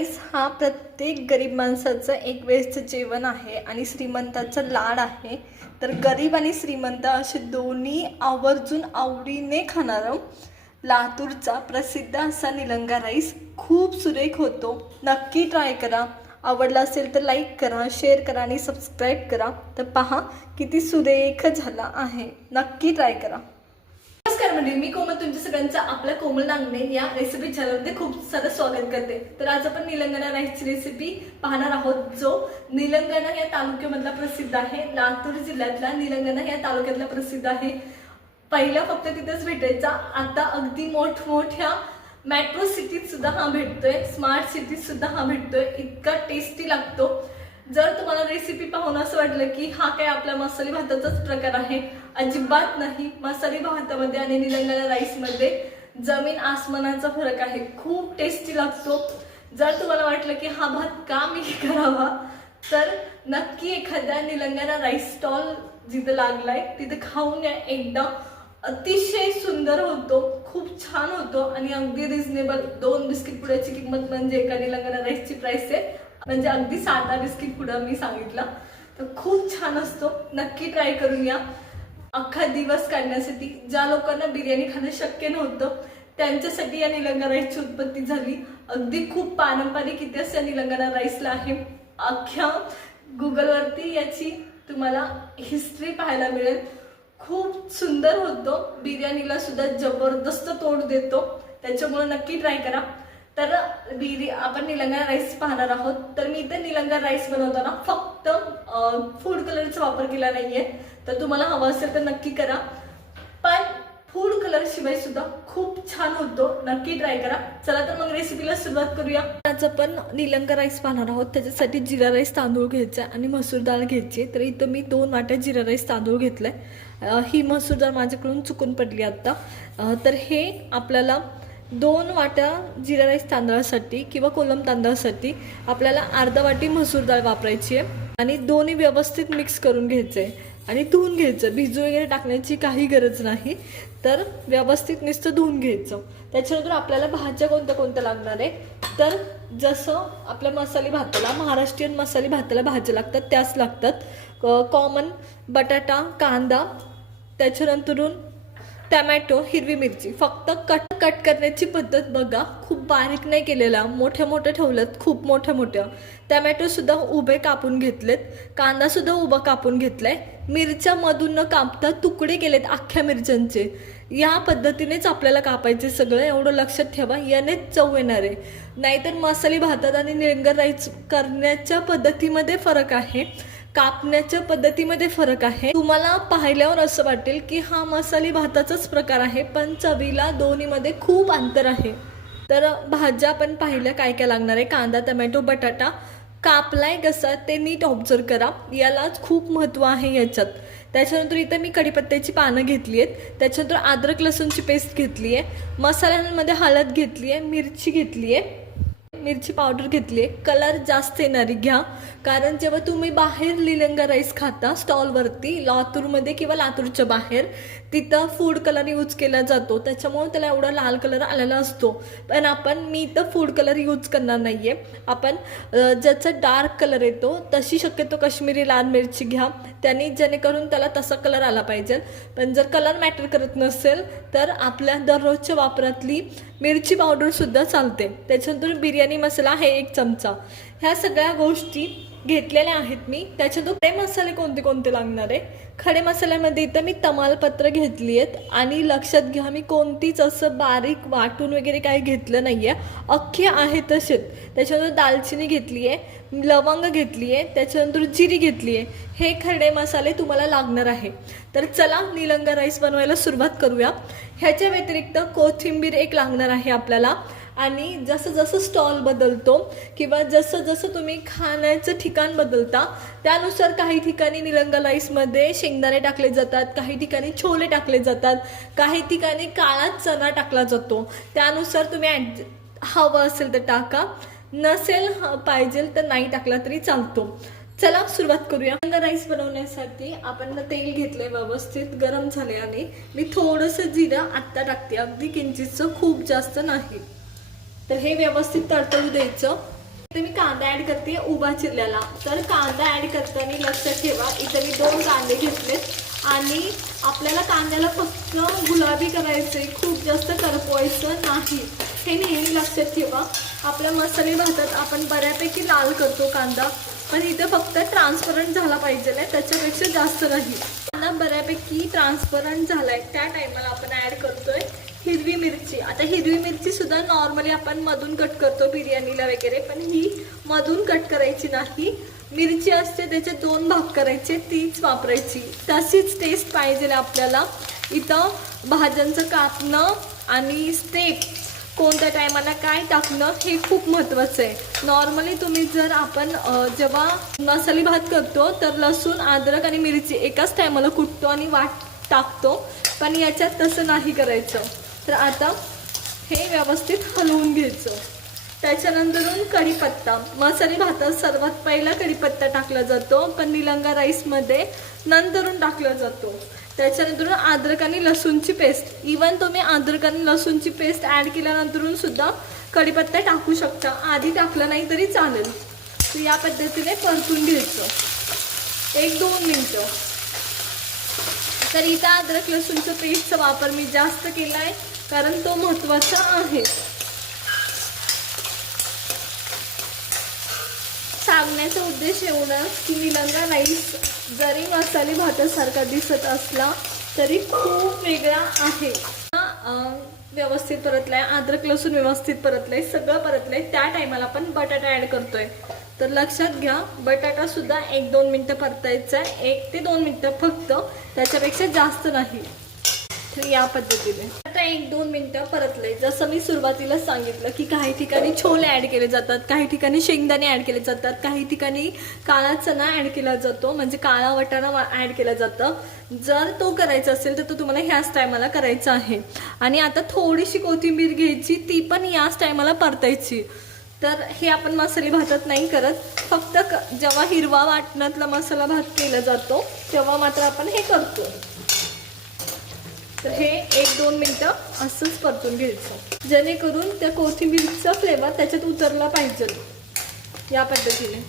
Rice हा प्रत्येक गरीब माणसाचं एक वेळचं जेवण आहे आणि श्रीमंताचं लाड आहे. तर गरीब आणि श्रीमंत असे दोन्ही आवर्जून आवडीने खाणारं लातूरचा प्रसिद्ध असा निलंगा राईस खूप सुरेख होतो. नक्की ट्राय करा. आवडला असेल तर लाईक करा शेअर करा आणि सबस्क्राईब करा. तर पहा किती सुरेख झाला आहे. नक्की ट्राय करा. नमस्कार मी कोमल तुमच्या सगळ्यांचं आपल्या कोमल नांगणे या रेसिपी चॅनलमध्ये खूप सारं स्वागत करते. तर आज आपण निलंगणा राईसची रेसिपी पाहणार आहोत जो निलंगणा या तालुक्यामधला प्रसिद्ध आहे. लातूर जिल्ह्यातला निलंगणा या तालुक्यातला प्रसिद्ध आहे. पहिला फक्त तिथेच भेटायचा. आता अगदी मोठमोठ्या मेट्रो सिटीत सुद्धा हा भेटतोय. स्मार्ट सिटीत सुद्धा हा भेटतोय. इतका टेस्टी लागतो. जर तुम्हाला रेसिपी पाहून असं वाटलं की हा काय आपला मसाली भाताचाच प्रकार आहे अजिबात नाही. मसाली भातामध्ये आणि निलंगाला राईसमध्ये जमीन आसमानाचा फरक आहे. खूप टेस्टी लागतो. जर तुम्हाला वाटलं की हा भात का मी करावा तर नक्की एखाद्या निलंगाना राईस स्टॉल जिथं लागलाय तिथे खाऊन या. एकदा अतिशय सुंदर होतो खूप छान होतो आणि अगदी रिझनेबल दोन बिस्किट पुड्याची किंमत म्हणजे एका निलंगाना राईसची प्राइस आहे. म्हणजे अगदी साधा बिस्किट पुडा मी सांगितला. तर खूप छान असतो. नक्की ट्राय करून या अख्खा दिवस काढण्यासाठी ज्या लोकांना बिर्याणी खाणं शक्य नव्हतं त्यांच्यासाठी या निलंगा राईसची उत्पत्ती झाली. अगदी खूप पारंपरिक इतिहास या निलंगना राईसला आहे. अख्ख्या गुगलवरती याची तुम्हाला हिस्ट्री पाहायला मिळेल. खूप सुंदर होतो. बिर्याणीला सुद्धा जबरदस्त तोड देतो. त्याच्यामुळे नक्की ट्राय करा. तर बिरी आपण निलंगा राईस पाहणार आहोत. तर मी इथे निलंगा राईस बनवताना फक्त फूड कलरचा वापर केला नाहीये. तर तुम्हाला हवं असेल तर नक्की करा. पण फूड कलर शिवाय सुद्धा खूप छान होतो. नक्की ट्राय करा. चला तर मग रेसिपीला सुरुवात करूया. आज आपण निलंगा राईस पाहणार आहोत. त्याच्यासाठी जिरा राईस तांदूळ घ्यायचा आणि मसूर डाळ घ्यायची. तर इथं मी दोन वाट्या जिरा राईस तांदूळ घेतलाय. ही मसूर डाळ माझ्याकडून चुकून पडली आता. तर हे आपल्याला दोन वाट्या जिरा राईस तांदळासाठी किंवा कोलम तांदळासाठी आपल्याला अर्धा वाटी मसूर डाळ वापरायची आहे आणि दोन्ही व्यवस्थित मिक्स करून घ्यायचं आहे. आणि धुवून घ्यायचं भिजू वगैरे टाकण्याची काही गरज नाही. तर व्यवस्थित नुसतं धुवून घ्यायचं. त्याच्यानंतर आपल्याला भाज्या कोणत्या कोणत्या लागणार आहे? तर जसं आपल्या मसाले भाताला महाराष्ट्रीयन मसाले भाताला भाज्या लागतात त्याच लागतात. कॉमन बटाटा कांदा त्याच्यानंतरून टमॅटो हिरवी मिरची फक्त कट कट करण्याची पद्धत बघा. खूप बारीक नाही केलेला मोठ्या मोठ्या ठेवल्यात खूप मोठ्या मोठ्या टमॅटोसुद्धा उभे कापून घेतलेत कांदासुद्धा उभा कापून घेतलाय. मिरच्या मधून न कापता तुकडे केलेत अख्ख्या मिरच्यांचे. या पद्धतीनेच आपल्याला कापायचे सगळं एवढं लक्षात ठेवा यानेच चव येणार आहे. नाहीतर मसाली भातात आणि निरंगर राईस करण्याच्या पद्धतीमध्ये फरक आहे. कापण्याच्या पद्धतीमध्ये फरक आहे. तुम्हाला पाहिल्यावर असं वाटेल की हा मसाली भाताचाच प्रकार आहे पण चवीला दोन्हीमध्ये खूप अंतर आहे. तर भाज्या आपण पाहिल्या काय काय लागणार आहे? कांदा टमॅटो बटाटा. कापलाय कसा ते नीट ऑब्झर्व करा. यालाच खूप महत्त्व आहे याच्यात. त्याच्यानंतर इथं मी कढीपत्त्याची पानं घेतली आहेत. त्याच्यानंतर अद्रक लसूणची पेस्ट घेतली आहे. मसाल्यांमध्ये हळद घेतली आहे मिरची घेतली आहे. मिरची पावडर घेतली आहे. कलर जास्त येणारी घ्या. कारण जेव्हा तुम्ही बाहेर लिलंगा राईस खाता स्टॉलवरती लातूरमध्ये किंवा लातूरच्या बाहेर तिथं फूड कलर यूज केला जातो. त्याच्यामुळे त्याला एवढा लाल कलर आलेला असतो. पण आपण मी इथं फूड कलर यूज करणार नाही आहे आपण ज्याचा डार्क कलर येतो तशी शक्यतो काश्मीरी लाल मिरची घ्या. त्याने जेणेकरून त्याला तसा कलर आला पाहिजे. पण जर कलर मॅटर करत नसेल तर आपल्या दररोजच्या वापरातली मिरची पावडरसुद्धा चालते. त्याच्यानंतर बिर्याणी मसाला आहे एक चमचा. ह्या सगळ्या गोष्टी घेतलेल्या आहेत मी. त्याच्यातून खडे मसाले कोणते कोणते लागणार आहे? खडे मसाल्यामध्ये इथं मी तमालपत्र घेतली आहेत. आणि लक्षात घ्या मी कोणतीच असं बारीक वाटून वगैरे काही घेतलं नाही आहे अख्खे आहे तसेच. त्याच्यानंतर दालचिनी घेतली आहे लवंग घेतली आहे त्याच्यानंतर जिरी घेतली आहे. हे खडे मसाले तुम्हाला लागणार आहे. तर चला निलंगा राईस बनवायला सुरुवात करूया. ह्याच्या व्यतिरिक्त कोथिंबीर एक लागणार आहे आपल्याला. आणि जसं जसं स्टॉल बदलतो किंवा जसं जसं तुम्ही खाण्याचं ठिकाण बदलता त्यानुसार काही ठिकाणी निलंगा राईसमध्ये शेंगदाणे टाकले जातात काही ठिकाणी छोले टाकले जातात काही ठिकाणी काळा चणा टाकला जातो. त्यानुसार तुम्ही ॲड हवं असेल तर टाका नसेल पाहिजेल पाहिजे तर नाही टाकला तरी चालतो. चला सुरुवात करूया. निलंगा राईस बनवण्यासाठी आपण तेल घेतलंय व्यवस्थित गरम झाले आणि मी थोडंसं जिरं आत्ता टाकते. अगदी किंचितचं खूप जास्त नाही. तर हे व्यवस्थित तडतडू द्यायचं. इथे मी कांदा ऍड करते उभा चिरल्याला तर कांदा ऍड करताना लक्षात ठेवा इथे मी दोन कांदे घेतलेत. आणि आपल्याला कांद्याला फक्त गुलाबी करायचे खूप जास्त करपवायचं नाही. हे नेहमी लक्षात ठेवा. आपल्या मसाले भातात आपण बऱ्यापैकी लाल करतो कांदा पण इथं फक्त ट्रान्सपरंट झाला पाहिजे त्याच्यापेक्षा जास्त नाही. कांदा बऱ्यापैकी ट्रान्सपरंट झालाय. त्या टायमाला आपण ऍड करतोय. हिरवी मिरची. आता हिरवी मिरची सुद्धा नॉर्मली आपण मधून कट करतो बिर्याणीला वगैरे पण ही मधून कट करायची नाही. मिरची असते त्याचे दोन भाग करायचे तीच वापरायची. तशीच टेस्ट पाहिजे आपल्याला. इथं भाज्यांचं कापणं आणि स्टेप कोणत्या टायमाला काय टाकणं हे खूप महत्त्वाचं आहे. नॉर्मली तुम्ही जर आपण जेव्हा मसाली भात करतो तर लसूण अद्रक आणि मिरची एकाच टायमाला कुटतो आणि वाट टाकतो. पण याच्यात तसं नाही करायचं. तर आता हे व्यवस्थित हलवून घ्यायचं. त्याच्यानंतरून कढीपत्ता. मसाली भातात सर्वात पहिला कढीपत्ता टाकला जातो पण निलंगा राईसमध्ये नंतरून टाकला जातो. त्याच्यानंतर अद्रक आणि लसूणची पेस्ट. इवन तुम्ही अद्रक आणि लसूणची पेस्ट ॲड केल्यानंतरून सुद्धा कढीपत्ता टाकू शकता. आधी टाकलं नाही तरी चालेल. तर या पद्धतीने परतून घ्यायचं. एक दोन मिनटं. तर इथं अद्रक लसूणचं पेस्टचा वापर मी जास्त केला आहे कारण तो महत्त्वाचा आहे. सांगण्याचा उद्देश एवढाच की निलंगा राईस जरी मसाले भातासारखा दिसत असला तरी खूप वेगळा आहे. व्यवस्थित परतलाय अद्रक लसूण व्यवस्थित परतलंय सगळं परतलंय. त्या टायमाला आपण बटाटा ऍड करतोय. तर लक्षात घ्या बटाटा सुद्धा एक दोन मिनटं परतायचा आहे. एक ते दोन मिनटं फक्त त्याच्यापेक्षा जास्त नाही. तर या पद्धतीने. आता एक दोन मिनटं परतले जसं मी सुरुवातीला सांगितलं की काही ठिकाणी छोले ऍड केले जातात काही ठिकाणी शेंगदाणे ऍड केले जातात काही ठिकाणी काळा चणा ऍड केला जातो म्हणजे काळा वटाणा ऍड केलं जातं. जर तो करायचा असेल तर तो तुम्हाला ह्याच टायमाला करायचा आहे. आणि आता थोडीशी कोथिंबीर घ्यायची ती पण याच टायमाला परतायची. तर हे आपण मसाले भातात नाही करत. फक्त क- जेव्हा हिरवा वाटणातला मसाला भात केला जातो तेव्हा मात्र आपण हे करतो तर हे एक दोन मिनटं असंच परतून घ्यायचं. जेणेकरून त्या कोथिंबीरचा फ्लेवर त्याच्यात उतरला पाहिजे. या पद्धतीने.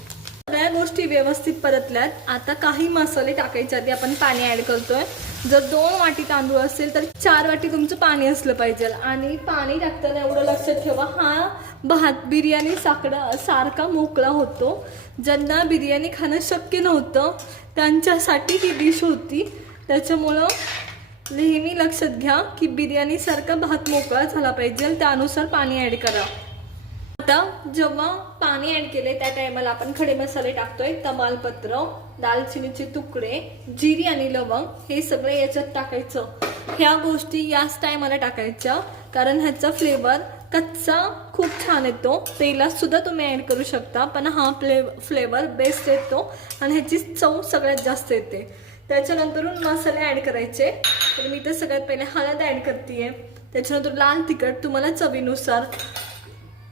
सगळ्या गोष्टी व्यवस्थित परतल्यात. आता काही मसाले टाकायचे आधी आपण पाणी ॲड करतोय. जर दोन वाटी तांदूळ असेल तर चार वाटी तुमचं पाणी असलं पाहिजे. आणि पाणी टाकताना एवढं लक्षात ठेवा हा भात बिर्याणी साकडा सारखा मोकळा होतो. ज्यांना बिर्याणी खाणं शक्य नव्हतं त्यांच्यासाठी ही डिश होती. त्याच्यामुळं नेहमी लक्षात घ्या की बिर्याणीसारखा भात मोकळा झाला पाहिजे. त्यानुसार पाणी ॲड करा. आता जेव्हा पाणी ॲड केले त्या टायमाला आपण खडे मसाले टाकतोय तमालपत्र दालचिनीचे तुकडे जिरी आणि लवंग हे सगळं याच्यात टाकायचं. ह्या गोष्टी याच टायमाला टाकायच्या. कारण ह्याचा फ्लेवर कच्चा खूप छान येतो. तेलात सुद्धा तुम्ही ॲड करू शकता पण हा फ्ले फ्लेवर बेस्ट येतो. आणि ह्याची चव सगळ्यात जास्त येते. त्याच्यानंतरून मसाले ॲड करायचे. तर मी तर सगळ्यात पहिले हळद ॲड करते त्याच्यानंतर लाल तिखट तुम्हाला चवीनुसार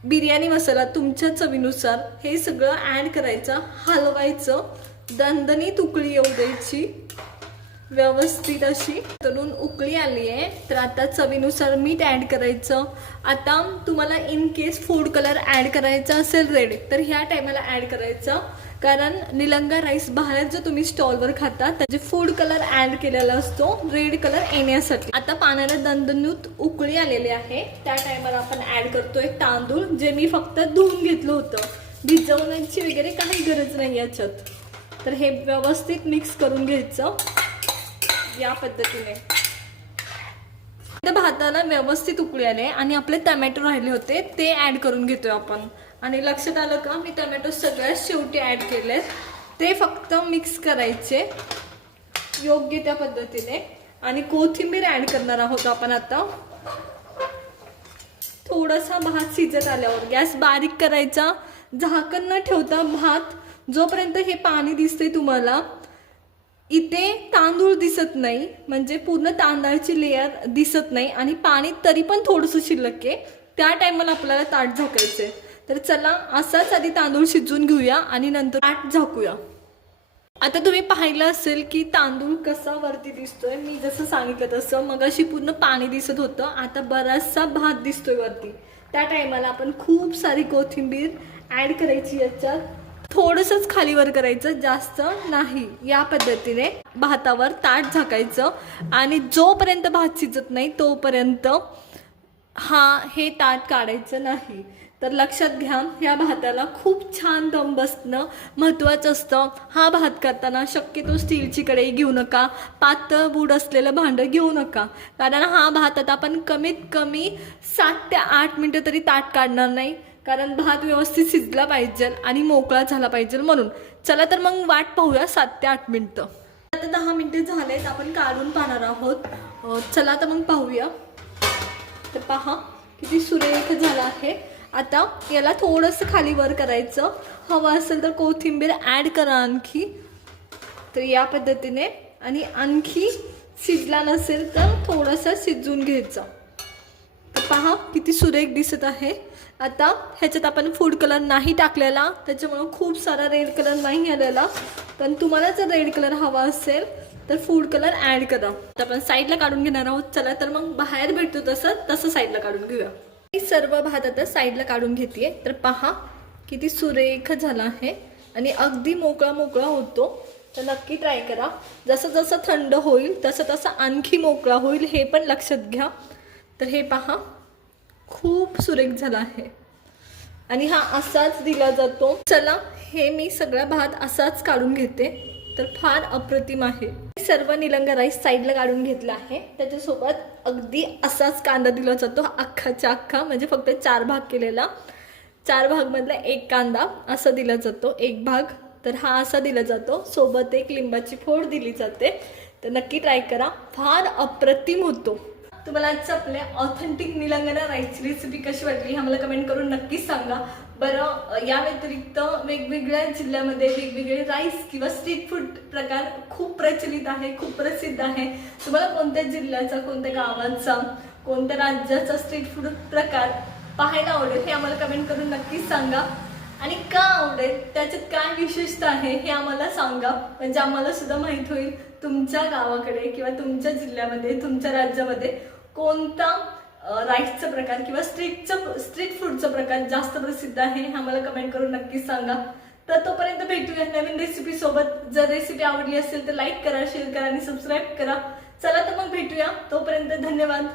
बिर्याणी मसाला तुमच्या चवीनुसार हे सगळं ॲड करायचं. हलवायचं दणदणी उकळी येऊ द्यायची व्यवस्थित अशी. तरून उकळी आली आहे तर आता चवीनुसार मीठ ॲड करायचं. आता तुम्हाला in case food colour add करायचा असेल रेड तर ह्या टायमाला ॲड करायचं. कारण निलंगा राईस बाहेर जो तुम्ही स्टॉलवर खाता त्याचे फूड कलर ॲड केलेला असतो. रेड कलर येण्यासाठी. आता पाण्याला दणदणूत उकळी आलेली आहे. त्या टायमाला आपण ॲड करतोय तांदूळ जे मी फक्त धुवून घेतलं होतं. भिजवण्याची वगैरे काही गरज नाही याच्यात. तर हे व्यवस्थित मिक्स करून घ्यायचं. या पद्धतीने. भाताला व्यवस्थित उकळी आले आणि आपले टमॅटो राहिले होते ते ऍड करून घेतोय आपण. आणि लक्षात आलं का मी टमॅटो सगळ्यात शेवटी ॲड केले आहेत ते फक्त मिक्स करायचे योग्य त्या पद्धतीने. आणि कोथिंबीर ॲड करणार आहोत आपण आता. थोडासा भात शिजत आल्यावर गॅस बारीक करायचा. झाकण न ठेवता भात जोपर्यंत हे पाणी दिसते तुम्हाला इथे तांदूळ दिसत नाही. म्हणजे पूर्ण तांदळाची लेअर दिसत नाही. आणि पाणी तरी पण थोडंसं शिल्लक आहे. त्या टायमाला आपल्याला ताट झाकायचंय. तर चला असाच आधी तांदूळ शिजवून घेऊया आणि नंतर ताट झाकूया. आता तुम्ही पाहिलं असेल की तांदूळ कसा वरती दिसतोय. मी जसं सांगितलं तसं मग अशी पूर्ण पाणी दिसत होतं. आता बराचसा भात दिसतोय वरती. त्या टायमाला आपण खूप सारी कोथिंबीर ॲड करायची याच्यात. थोडंसंच खालीवर करायचं जास्त नाही. या पद्धतीने भातावर ताट झाकायचं. आणि जोपर्यंत भात शिजत नाही तोपर्यंत हा हे ताट काढायचं नाही. तर लक्षात घ्या या भाताला खूप छान दम बसणं महत्त्वाचं असतं. हा भात करताना शक्यतो स्टीलची कढई घेऊ नका पातळ बूड असलेलं भांडं घेऊ नका. कारण हा भात आता आपण कमीत कमी सात ते आठ मिनटं तरी ताट काढणार नाही. कारण भात व्यवस्थित शिजला पाहिजे आणि मोकळा झाला पाहिजे म्हणून. चला तर मग वाट पाहूया सात ते आठ मिनटं. आता दहा मिनटं झालेत आपण काढून पाहणार आहोत. चला तर मग पाहूया. तर पहा किती सुरेख झाला आहे. आता याला थोडंसं खाली वर करायचं. हवं असेल तर कोथिंबीर ॲड करा आणखी. तर या पद्धतीने. आणि आणखी शिजला नसेल तर थोडंसं शिजवून घ्यायचं. तर पहा किती सुरेख दिसत आहे. आता ह्याच्यात आपण फूड कलर नाही टाकलेला. त्याच्यामुळं खूप सारा रेड कलर नाही आलेला. पण तुम्हाला जर रेड कलर हवा असेल तर फूड कलर ॲड करा. तर आपण साईडला काढून घेणार आहोत. चला तर मग बाहेर भेटतो तसं. तसं साईडला काढून घेऊया. मी सर्व भात आता साईडला काढून घेते तर पहा किती सुरेख झाला आहे. आणि अगदी मोकळा मोकळा होतो. तर नक्की ट्राय करा. जसं जसं थंड होईल तसं तसं आणखी मोकळा होईल हे पण लक्षात घ्या. तर हे पहा खूप सुरेख झाला आहे. आणि हा असाच दिला जातो. चला हे मी सगळा भात असाच काढून घेते. तर फार अप्रतिम आहे. सर्व निलंग राईस साईडला काढून घेतला आहे. त्याच्यासोबत अगदी असाच कांदा दिला जातो. अख्खाच्या अख्खा म्हणजे फक्त चार भाग केलेला. चार भागमधला एक कांदा असा दिला जातो एक भाग. तर हा असा दिला जातो. सोबत एक लिंबाची फोड दिली जाते. तर नक्की ट्राय करा. फार अप्रतिम होतो. तुम्हाला आजचं आपल्या ऑथेंटिक निलंगना राईसची रेसिपी कशी वाटली हे मला कमेंट करून नक्कीच सांगा. बरं या व्यतिरिक्त वेगवेगळ्या जिल्ह्यामध्ये वेगवेगळे राईस किंवा स्ट्रीट फूड प्रकार खूप प्रचलित आहे खूप प्रसिद्ध आहे. तुम्हाला कोणत्या जिल्ह्याचा कोणत्या गावाचा कोणत्या राज्याचा स्ट्रीट फूड प्रकार पाहायला आवडेल हे आम्हाला कमेंट करून नक्कीच सांगा. आणि का आवडेल त्याच्यात काय विशेषता आहे हे आम्हाला सांगा. म्हणजे आम्हाला सुद्धा माहीत होईल तुमच्या गावाकडे किंवा तुमच्या जिल्ह्यामध्ये तुमच्या राज्यामध्ये कोणता राईसचा प्रकार किंवा स्ट्रीटचं स्ट्रीट फूडचा प्रकार जास्त प्रसिद्ध आहे हे आम्हाला कमेंट करून नक्कीच सांगा. तर तोपर्यंत भेटूया नवीन रेसिपी सोबत. जर रेसिपी आवडली असेल तर लाईक करा शेअर करा आणि सबस्क्राईब करा. चला तर मग भेटूया. तोपर्यंत धन्यवाद.